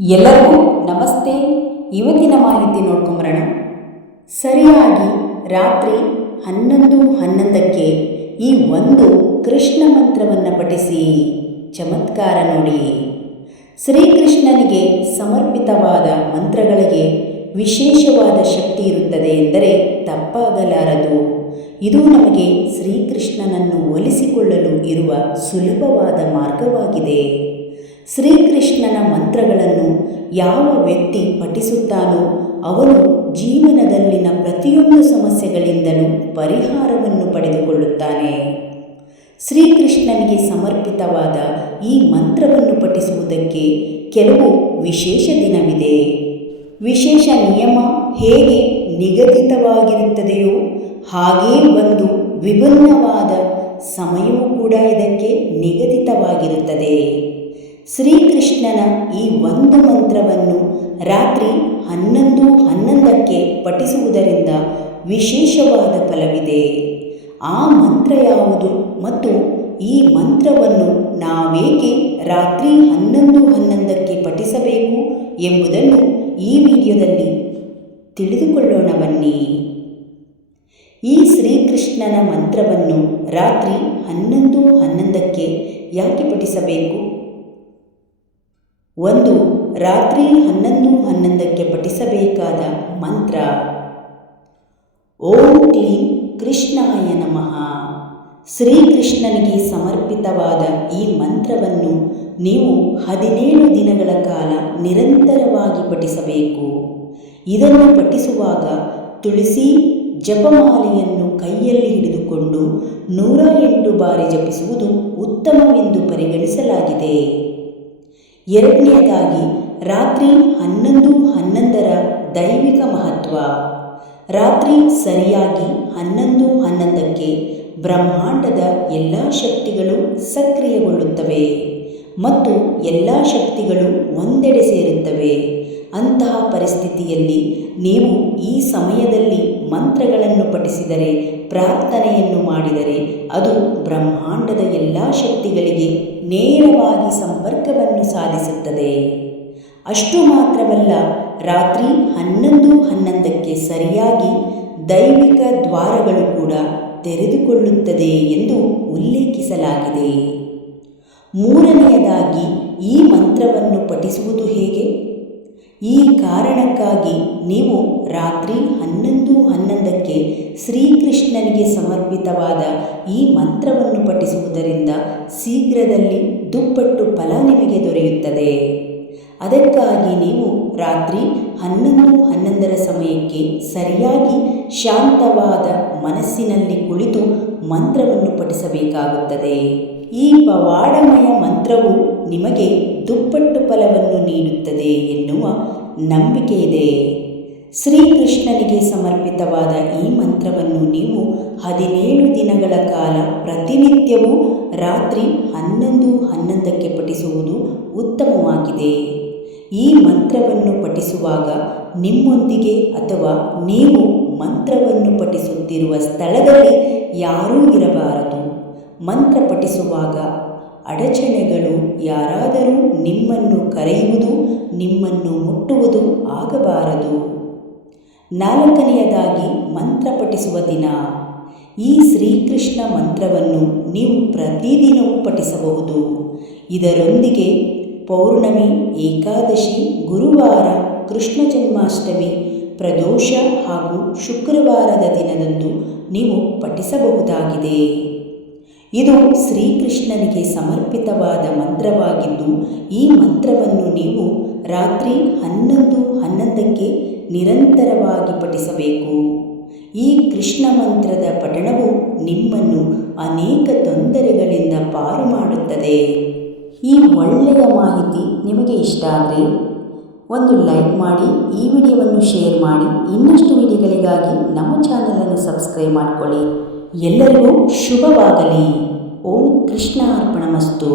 ಎಲ್ಲರಿಗೂ ನಮಸ್ತೆ. ಇವತ್ತಿನ ಮಾಹಿತಿ ನೋಡ್ಕೊಂಬರೋಣ. ಸರಿಯಾಗಿ ರಾತ್ರಿ ಹನ್ನೊಂದು ಹನ್ನೊಂದಕ್ಕೆ ಈ ಒಂದು ಕೃಷ್ಣ ಮಂತ್ರವನ್ನು ಪಠಿಸಿ. ಚಮತ್ಕಾರ ನೋಡಿ. ಶ್ರೀಕೃಷ್ಣನಿಗೆ ಸಮರ್ಪಿತವಾದ ಮಂತ್ರಗಳಿಗೆ ವಿಶೇಷವಾದ ಶಕ್ತಿ ಇರುತ್ತದೆ ಎಂದರೆ ತಪ್ಪಾಗಲಾರದು. ಇದು ನಮಗೆ ಶ್ರೀಕೃಷ್ಣನನ್ನು ಒಲಿಸಿಕೊಳ್ಳಲು ಇರುವ ಸುಲಭವಾದ ಮಾರ್ಗವಾಗಿದೆ. ಶ್ರೀಕೃಷ್ಣನ ಮಂತ್ರಗಳನ್ನು ಯಾವ ವ್ಯಕ್ತಿ ಪಠಿಸುತ್ತಾನೋ ಅವನು ಜೀವನದಲ್ಲಿನ ಪ್ರತಿಯೊಂದು ಸಮಸ್ಯೆಗಳಿಂದಲೂ ಪರಿಹಾರವನ್ನು ಪಡೆದುಕೊಳ್ಳುತ್ತಾನೆ. ಶ್ರೀಕೃಷ್ಣನಿಗೆ ಸಮರ್ಪಿತವಾದ ಈ ಮಂತ್ರವನ್ನು ಪಠಿಸುವುದಕ್ಕೆ ಕೆಲವು ವಿಶೇಷ ದಿನವಿದೆ. ವಿಶೇಷ ನಿಯಮ ಹೇಗೆ ನಿಗದಿತವಾಗಿರುತ್ತದೆಯೋ ಹಾಗೇ ಒಂದು ವಿಭಿನ್ನವಾದ ಸಮಯವೂ ಕೂಡ ಇದಕ್ಕೆ ನಿಗದಿತವಾಗಿರುತ್ತದೆ. ಶ್ರೀಕೃಷ್ಣನ ಈ ಒಂದು ಮಂತ್ರವನ್ನು ರಾತ್ರಿ ಹನ್ನೊಂದು ಹನ್ನೊಂದಕ್ಕೆ ಪಠಿಸುವುದರಿಂದ ವಿಶೇಷವಾದ ಫಲವಿದೆ. ಆ ಮಂತ್ರ ಯಾವುದು ಮತ್ತು ಈ ಮಂತ್ರವನ್ನು ನಾವೇಕೆ ರಾತ್ರಿ ಹನ್ನೊಂದು ಹನ್ನೊಂದಕ್ಕೆ ಪಠಿಸಬೇಕು ಎಂಬುದನ್ನು ಈ ವಿಡಿಯೋದಲ್ಲಿ ತಿಳಿದುಕೊಳ್ಳೋಣ ಬನ್ನಿ. ಈ ಶ್ರೀಕೃಷ್ಣನ ಮಂತ್ರವನ್ನು ರಾತ್ರಿ ಹನ್ನೊಂದು ಹನ್ನೊಂದಕ್ಕೆ ಯಾಕೆ ಪಠಿಸಬೇಕು? ಒಂದು ರಾತ್ರಿ ಹನ್ನೊಂದು ಹನ್ನೊಂದಕ್ಕೆ ಪಠಿಸಬೇಕಾದ ಮಂತ್ರ. ಓಂ ಕ್ಲೀಂ ಕೃಷ್ಣಾಯ ನಮಃ. ಶ್ರೀಕೃಷ್ಣನಿಗೆ ಸಮರ್ಪಿತವಾದ ಈ ಮಂತ್ರವನ್ನು ನೀವು ಹದಿನೇಳು ದಿನಗಳ ಕಾಲ ನಿರಂತರವಾಗಿ ಪಠಿಸಬೇಕು. ಇದನ್ನು ಪಠಿಸುವಾಗ ತುಳಸಿ ಜಪಮಾಲೆಯನ್ನು ಕೈಯಲ್ಲಿ ಹಿಡಿದುಕೊಂಡು ನೂರ ಎಂಟು ಬಾರಿ ಜಪಿಸುವುದು ಉತ್ತಮವೆಂದು ಪರಿಗಣಿಸಲಾಗಿದೆ. ಎರಡನೆಯದಾಗಿ ರಾತ್ರಿ ಹನ್ನೊಂದು ಹನ್ನೊಂದರ ದೈವಿಕ ಮಹತ್ವ. ರಾತ್ರಿ ಸರಿಯಾಗಿ ಹನ್ನೊಂದು ಹನ್ನೊಂದಕ್ಕೆ ಬ್ರಹ್ಮಾಂಡದ ಎಲ್ಲ ಶಕ್ತಿಗಳು ಸಕ್ರಿಯಗೊಳ್ಳುತ್ತವೆ ಮತ್ತು ಎಲ್ಲ ಶಕ್ತಿಗಳು ಒಂದೆಡೆ ಸೇರುತ್ತವೆ. ಅಂತಹ ಪರಿಸ್ಥಿತಿಯಲ್ಲಿ ನೀವು ಈ ಸಮಯದಲ್ಲಿ ಮಂತ್ರಗಳನ್ನು ಪಠಿಸಿದರೆ, ಪ್ರಾರ್ಥನೆಯನ್ನು ಮಾಡಿದರೆ ಅದು ಬ್ರಹ್ಮಾಂಡದ ಎಲ್ಲ ಶಕ್ತಿಗಳಿಗೆ ನೇರವಾಗಿ ಸಂಪರ್ಕವನ್ನು ಸಾಧಿಸುತ್ತದೆ. ಅಷ್ಟು ಮಾತ್ರವಲ್ಲ, ರಾತ್ರಿ ಹನ್ನೊಂದು ಹನ್ನೊಂದಕ್ಕೆ ಸರಿಯಾಗಿ ದೈವಿಕ ದ್ವಾರಗಳು ಕೂಡ ತೆರೆದುಕೊಳ್ಳುತ್ತದೆ ಎಂದು ಉಲ್ಲೇಖಿಸಲಾಗಿದೆ. ಮೂರನೆಯದಾಗಿ ಈ ಮಂತ್ರವನ್ನು ಪಠಿಸುವುದು ಹೇಗೆ? ಈ ಕಾರಣಕ್ಕಾಗಿ ನೀವು ರಾತ್ರಿ ಹನ್ನೊಂದು ಹನ್ನೊಂದಕ್ಕೆ ಶ್ರೀಕೃಷ್ಣನಿಗೆ ಸಮರ್ಪಿತವಾದ ಈ ಮಂತ್ರವನ್ನು ಪಠಿಸುವುದರಿಂದ ಶೀಘ್ರದಲ್ಲಿ ದುಪ್ಪಟ್ಟು ಫಲ ನಿಮಗೆ ದೊರೆಯುತ್ತದೆ. ಅದಕ್ಕಾಗಿ ನೀವು ರಾತ್ರಿ ಹನ್ನೊಂದು ಹನ್ನೊಂದರ ಸಮಯಕ್ಕೆ ಸರಿಯಾಗಿ ಶಾಂತವಾದ ಮನಸ್ಸಿನಲ್ಲಿ ಕುಳಿತು ಮಂತ್ರವನ್ನು ಪಠಿಸಬೇಕಾಗುತ್ತದೆ. ಈ ಪವಾಡಮಯ ಮಂತ್ರವು ನಿಮಗೆ ದುಪ್ಪಟ್ಟು ನೀಡುತ್ತದೆ ಎನ್ನುವ ನಂಬಿಕೆ ಇದೆ. ಶ್ರೀಕೃಷ್ಣನಿಗೆ ಸಮರ್ಪಿತವಾದ ಈ ಮಂತ್ರವನ್ನು ನೀವು ಹದಿನೇಳು ದಿನಗಳ ಕಾಲ ಪ್ರತಿನಿತ್ಯವೂ ರಾತ್ರಿ ಹನ್ನೊಂದು ಹನ್ನೊಂದಕ್ಕೆ ಪಠಿಸುವುದು ಉತ್ತಮವಾಗಿದೆ. ಈ ಮಂತ್ರವನ್ನು ಪಠಿಸುವಾಗ ನಿಮ್ಮೊಂದಿಗೆ ಅಥವಾ ನೀವು ಮಂತ್ರವನ್ನು ಪಠಿಸುತ್ತಿರುವ ಸ್ಥಳದಲ್ಲಿ ಯಾರೂ ಇರಬಾರದು. ಮಂತ್ರ ಪಠಿಸುವಾಗ ಅಡಚಣೆಗಳು ಯಾರಾದರೂ ನಿಮ್ಮನ್ನು ಕರೆಯುವುದು, ನಿಮ್ಮನ್ನು ಮುಟ್ಟುವುದು ಆಗಬಾರದು. ನಾಲ್ಕನೆಯದಾಗಿ ಮಂತ್ರ ಪಠಿಸುವ ದಿನ. ಈ ಶ್ರೀಕೃಷ್ಣ ಮಂತ್ರವನ್ನು ನೀವು ಪ್ರತಿದಿನವೂ ಪಠಿಸಬಹುದು. ಇದರೊಂದಿಗೆ ಪೌರ್ಣಮಿ, ಏಕಾದಶಿ, ಗುರುವಾರ, ಕೃಷ್ಣ ಜನ್ಮಾಷ್ಟಮಿ, ಪ್ರದೋಷ ಹಾಗೂ ಶುಕ್ರವಾರದ ದಿನದಂದು ನೀವು ಪಠಿಸಬಹುದಾಗಿದೆ. ಇದು ಶ್ರೀಕೃಷ್ಣನಿಗೆ ಸಮರ್ಪಿತವಾದ ಮಂತ್ರವಾಗಿದ್ದು, ಈ ಮಂತ್ರವನ್ನು ನೀವು ರಾತ್ರಿ ಹನ್ನೊಂದು ಹನ್ನೊಂದಕ್ಕೆ ನಿರಂತರವಾಗಿ ಪಠಿಸಬೇಕು. ಈ ಕೃಷ್ಣ ಮಂತ್ರದ ಪಠಣವು ನಿಮ್ಮನ್ನು ಅನೇಕ ತೊಂದರೆಗಳಿಂದ ಪಾರು ಮಾಡುತ್ತದೆ. ಈ ಒಳ್ಳೆಯ ಮಾಹಿತಿ ನಿಮಗೆ ಇಷ್ಟ ಆದರೆ ಒಂದು ಲೈಕ್ ಮಾಡಿ, ಈ ವಿಡಿಯೋವನ್ನು ಶೇರ್ ಮಾಡಿ, ಇನ್ನಷ್ಟು ವಿಡಿಯೋಗಳಿಗಾಗಿ ನಮ್ಮ ಚಾನಲನ್ನು ಸಬ್ಸ್ಕ್ರೈಬ್ ಮಾಡಿಕೊಳ್ಳಿ. ಎಲ್ಲರಿಗೂ ಶುಭವಾಗಲಿ. ಓಂ ಕೃಷ್ಣ ಅರ್ಪಣಮಸ್ತು